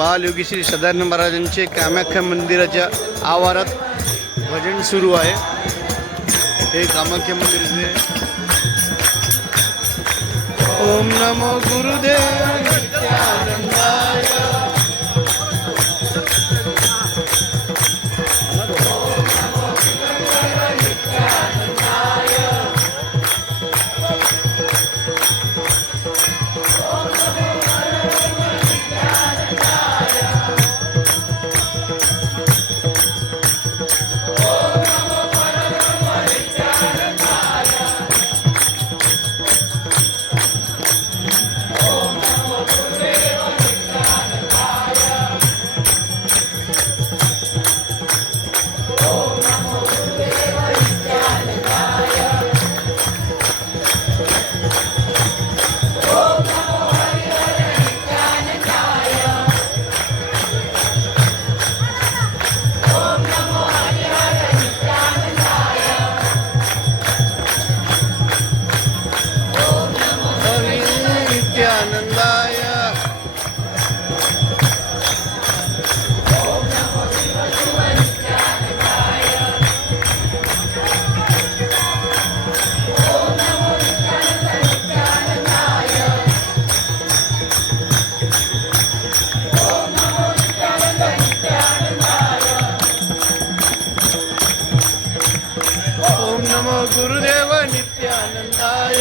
बालयोगी श्री सदानंद महाराजांचे कामाख्या मंदिराच्या आवारात भजन सुरू आहे. हे कामाख्या मंदिर ओम नमो गुरुदेव. ओम नमो गुरुदेव नित्यानंदाय।